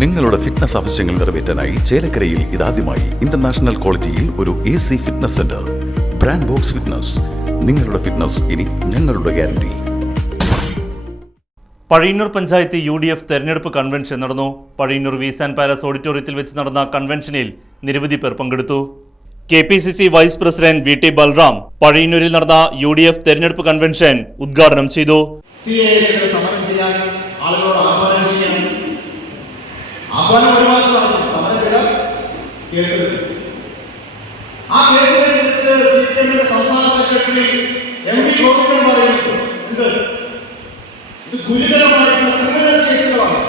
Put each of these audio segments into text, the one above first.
നിങ്ങളുടെ ഫിറ്റ്നസ് ആവശ്യങ്ങൾ നിറവേറ്റാനായി ചേലക്കരയിൽ ഇതാദ്യമായി ഇന്റർനാഷണൽ ക്വാളിറ്റിയിൽ ഒരു A C fitness centre brand box fitness നിങ്ങളുടെ ഫിറ്റ്നസ് ഇനി ഞങ്ങളുടെ guarantee Pazhayannur panchayat U D F തെരഞ്ഞെടുപ്പ് കൺവെൻഷൻ നടന്നു. പഴയന്നൂർ വീസാൻ പാലസ് ഓഡിറ്റോറിയത്തിൽ വെച്ച് നടന്ന കൺവെൻഷനിൽ നിരവധി പേർ പങ്കെടുത്തു. K P C C vice president V T Balram പഴയന്നൂരിൽ നടന്ന യു ഡി എഫ് തെരഞ്ഞെടുപ്പ് കൺവെൻഷൻ ഉദ്ഘാടനം ചെയ്തു. ആഹ്വാനം ഒരുപാട് നടക്കും സമരം ചെയ്താൽ കേസ്. ആ കേസിനെ കുറിച്ച് സി പി എമ്മിന്റെ സംസ്ഥാന സെക്രട്ടറി എം പി ഗോവിന്ദൻ പറയുന്നു. എന്ത്? ഇത് ഗുരുതരമായിട്ടുള്ള ക്രിമിനൽ കേസുകളാണ്.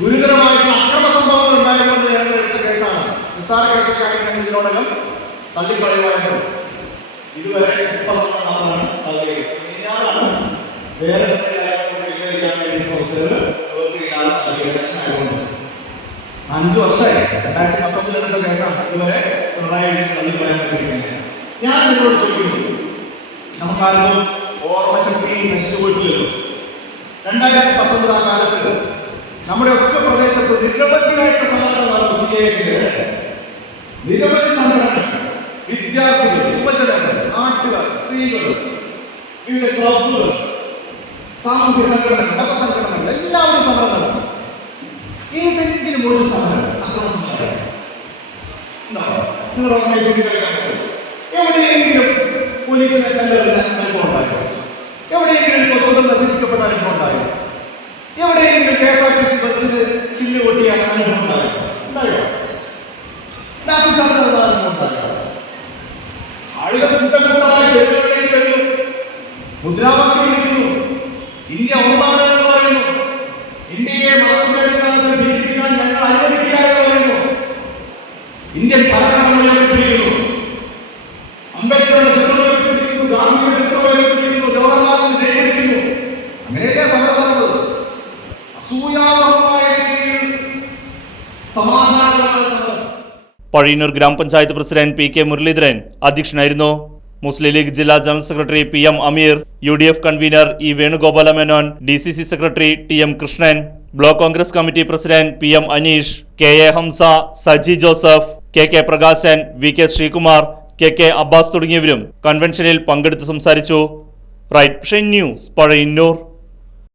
ഗുരുതരമായിട്ടുള്ള അക്രമ സംഭവങ്ങൾ ഉണ്ടായതുകൊണ്ട് ഞങ്ങൾ എടുത്ത കേസാണ്. നിസ്സാര കേസൊക്കെ ആണെങ്കിൽ ഞങ്ങൾ ഇതിനോടകം തള്ളിക്കളയുമായിരുന്നു ഇതുവരെ മുപ്പത് മാത്രമാണ് തള്ളിയത്. വേറെ ഉത്തരവ് ഇലക്ഷൻ ആയതുകൊണ്ട് അഞ്ചു വർഷമായി. രണ്ടായിരത്തി പത്തൊമ്പതിലെടുത്ത കേസാണ്. ഇതുവരെ പിണറായി തള്ളി പറയാൻ പറ്റിയിരിക്കുന്നത് ഞാൻ നിങ്ങളോട് ചോദിക്കുന്നു. നമുക്കാർക്കും ഓർമ്മശക്തി നശിച്ചു പോയിട്ടില്ലല്ലോ. രണ്ടായിരത്തി പത്തൊമ്പത് കാലത്ത് നമ്മുടെ ഒക്കെ പ്രദേശത്ത് നിരവധിയായിട്ടുള്ള നടന്നു നിരവധി സംഘടനകൾ വിദ്യാർത്ഥികൾ യുവജനങ്ങൾ നാട്ടുകാർ സ്ത്രീകൾ വിവിധ ക്ലബുകൾ സാമൂഹ്യ സംഘടനകൾ ഏതെങ്കിലും ഒരു സമരം? എവിടെയെങ്കിലും പോലീസിനെ കല്ലെറിഞ്ഞ അനുഭവം ഉണ്ടായോ? എവിടെയെങ്കിലും പൊതുവെ നശിപ്പിക്കപ്പെട്ട അനുഭവം ഉണ്ടായോ? എവിടെയെങ്കിലും K S R T C ബസ്സിൽ ചില്ല് കൊട്ടിയ അനുഭവം ഉണ്ടായോ? ഉണ്ടായോ? ആളുകൾ കൂട്ടക്കൂട്ടമായി മുദ്രാവാക്യം വിളിക്കുന്നു ഇന്ത്യ ഒന്നാണ് ഇന്ത്യൻ ഭരണഘടന ഉയർത്തിപ്പിടിക്കുന്നു അംബേദ്കറുടെ ചിത്രം ഉയർത്തിപ്പിടിക്കുന്നു ഗാന്ധിയുടെ ചിത്രം ഉയർത്തിപ്പിടിക്കുന്നു ജവഹർലാലിന്റെ ജയിലിരിക്കുന്നു അങ്ങനെയല്ലേ സമരം അസൂയാവഹമായ രീതിയിൽ സമാധാനപരമായ പഴയന്നൂർ ഗ്രാമപഞ്ചായത്ത് പ്രസിഡന്റ് പി കെ മുരളീധരൻ അധ്യക്ഷനായിരുന്നു. മുസ്ലിം ലീഗ് ജില്ലാ general secretary P M Ameer U D F convener E Venugopala Menon D C C secretary T M Krishnan block Congress committee president P M Aneesh K A Hamsa Saji Joseph K K Prakashan V K Sreekumar K K Abbas തുടങ്ങിയവരും കൺവെൻഷനിൽ പങ്കെടുത്ത് സംസാരിച്ചു. Right news Pazhayannur.